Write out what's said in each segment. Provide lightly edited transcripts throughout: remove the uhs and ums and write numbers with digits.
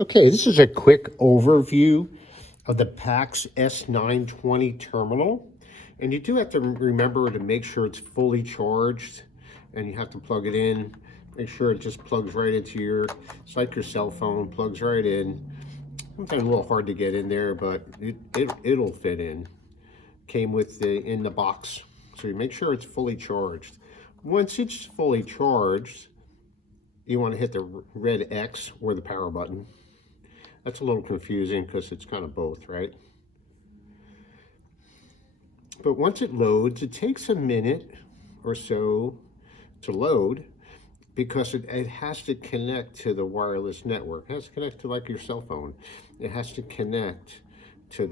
Okay, this is a quick overview of the PAX S920 terminal. And you do have to remember to make sure it's fully charged, and you have to plug it in. Make sure it just plugs right into it's like your cell phone, plugs right in. Sometimes a little hard to get in there, but it'll fit in. Came with in the box. So you make sure it's fully charged. Once it's fully charged, you want to hit the red X or the power button. That's a little confusing because it's kind of both, right? But once it loads, it takes a minute or so to load because it has to connect to the wireless network. It has to connect to like your cell phone. It has to connect to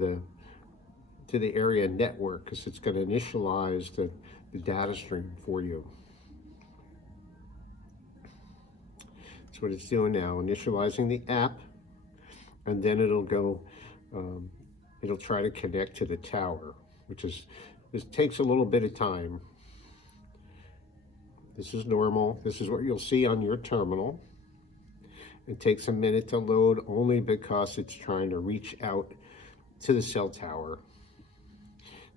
the area network because it's going to initialize the data stream for you. That's what it's doing now, initializing the app, and then it'll go, it'll try to connect to the tower, this takes a little bit of time. This is normal. This is what you'll see on your terminal. It takes a minute to load only because it's trying to reach out to the cell tower.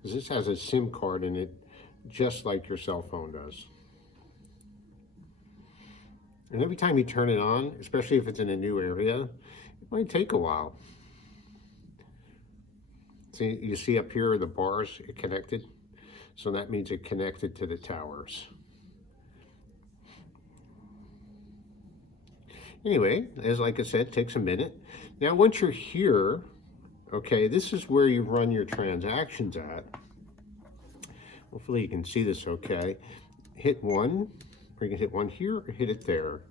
This has a SIM card in it, just like your cell phone does. And every time you turn it on, especially if it's in a new area, it might take a while. See, you see up here the bars, it connected. So that means it connected to the towers. Anyway, as like I said, it takes a minute. Now, once you're here, okay, this is where you run your transactions at. Hopefully you can see this okay. Hit one, or you can hit one here or hit it there.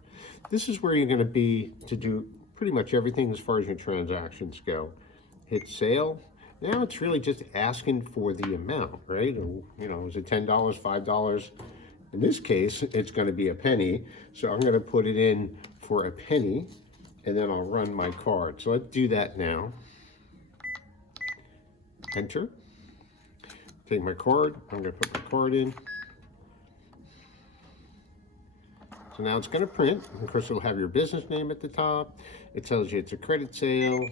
This is where you're going to be to do pretty much everything as far as your transactions go. Hit sale. Now it's really just asking for the amount, right? You know, is it $10, $5? In this case, it's going to be a penny. So I'm going to put it in for a penny, and then I'll run my card. So let's do that now. Enter. Take my card. I'm going to put my card in. So now it's going to print. Of course, it'll have your business name at the top. It tells you it's a credit sale.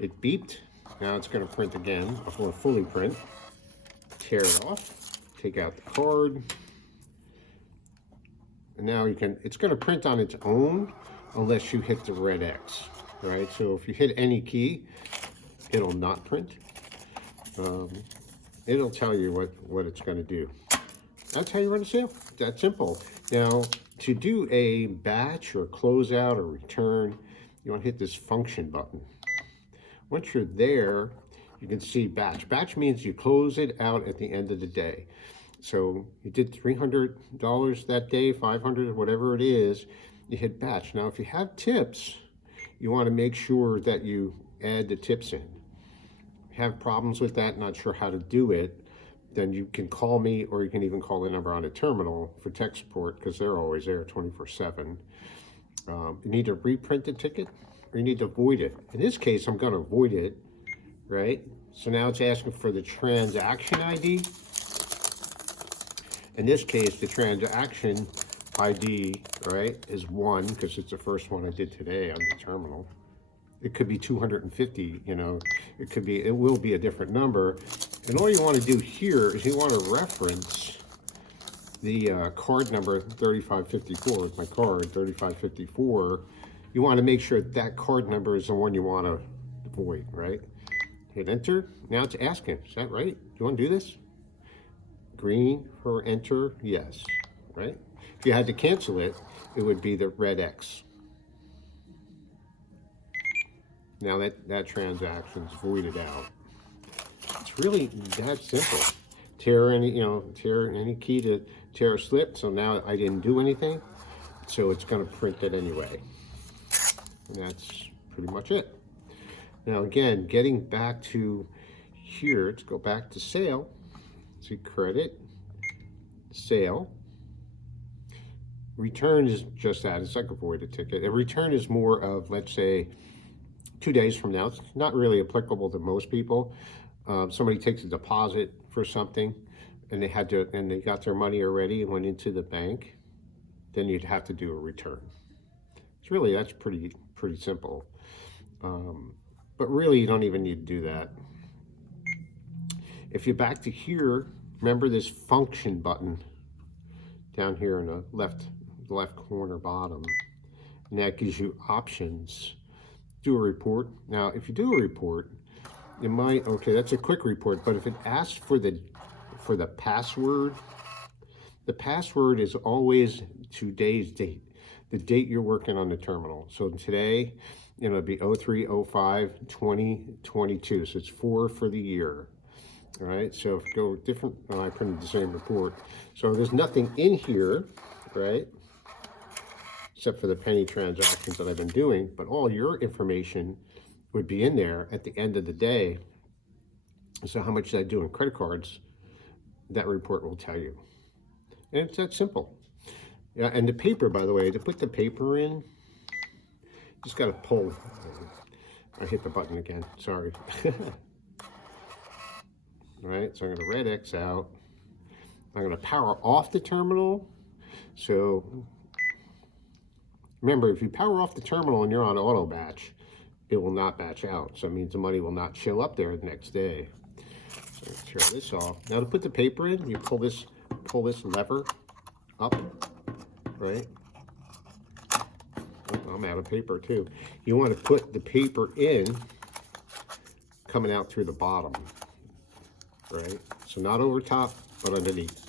It beeped. Now it's going to print again before fully print. Tear it off. Take out the card. And now it's going to print on its own unless you hit the red X, right? So if you hit any key, it'll not print. It'll tell you what it's going to do. That's how you run a sale. That simple. Now, to do a batch or closeout or return, you want to hit this function button. Once you're there, you can see batch. Batch means you close it out at the end of the day. So you did $300 that day, $500, whatever it is, you hit batch. Now, if you have tips, you want to make sure that you add the tips in. If you have problems with that, not sure how to do it, then you can call me, or you can even call the number on the terminal for tech support, because they're always there 24/7. You need to reprint the ticket, or you need to void it. In this case, I'm going to void it, right? So now it's asking for the transaction ID. In this case, the transaction ID, right, is 1, because it's the first one I did today on the terminal. It could be 250, you know, it will be a different number. And all you want to do here is you want to reference the card number 3554 with my card, 3554. You want to make sure that card number is the one you want to void, right? Hit enter. Now it's asking, is that right? Do you want to do this? Green for enter, yes, right? If you had to cancel it, it would be the red X. Now that transaction's voided out. It's really that simple. Tear any key to tear a slip. So now I didn't do anything. So it's going to print it anyway. And that's pretty much it. Now again, getting back to here, let's go back to sale. See credit, sale. Return is just that. It's like a voided ticket. A return is more of, let's say, 2 days from now. It's not really applicable to most people. Somebody takes a deposit for something and they got their money already and went into the bank, then you'd have to do a return. It's really, that's pretty pretty simple. But really, you don't even need to do that. If you're back to here, remember this function button down here in the left corner bottom. And that gives you options. Do a report. Now, if you do a report, it might, okay, that's a quick report, but if it asks for the password, the password is always today's date, the date you're working on the terminal. So today, it'll be 03/05/2022. So it's 4 for the year. All right, so if you go different, I printed the same report. So there's nothing in here, right? Except for the penny transactions that I've been doing, but all your information would be in there at the end of the day. So how much did I do in credit cards? That report will tell you. And it's that simple. Yeah, and the paper, by the way, to put the paper in, just got to pull. I hit the button again, sorry. All right, so I'm going to red X out. I'm going to power off the terminal. So remember, if you power off the terminal and you're on auto batch, it will not batch out. So it means the money will not show up there the next day. So tear this off. Now to put the paper in, you pull this lever up, right? Oh, I'm out of paper too. You want to put the paper in, coming out through the bottom, right? So not over top, but underneath.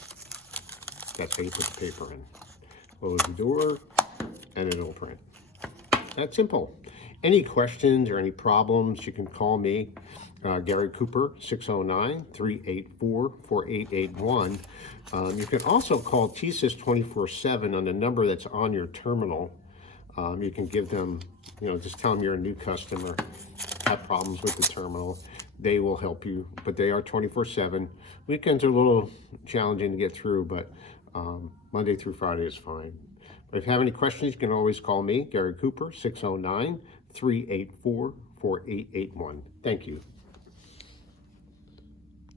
That's how you put the paper in. Close the door, and it'll print. That's simple. Any questions or any problems, you can call me, Gary Cooper, 609-384-4881. You can also call TSYS 24/7 on the number that's on your terminal. You can give them, just tell them you're a new customer, have problems with the terminal. They will help you, but they are 24/7. Weekends are a little challenging to get through, but Monday through Friday is fine. But if you have any questions, you can always call me, Gary Cooper, 609-384-4881. Thank you.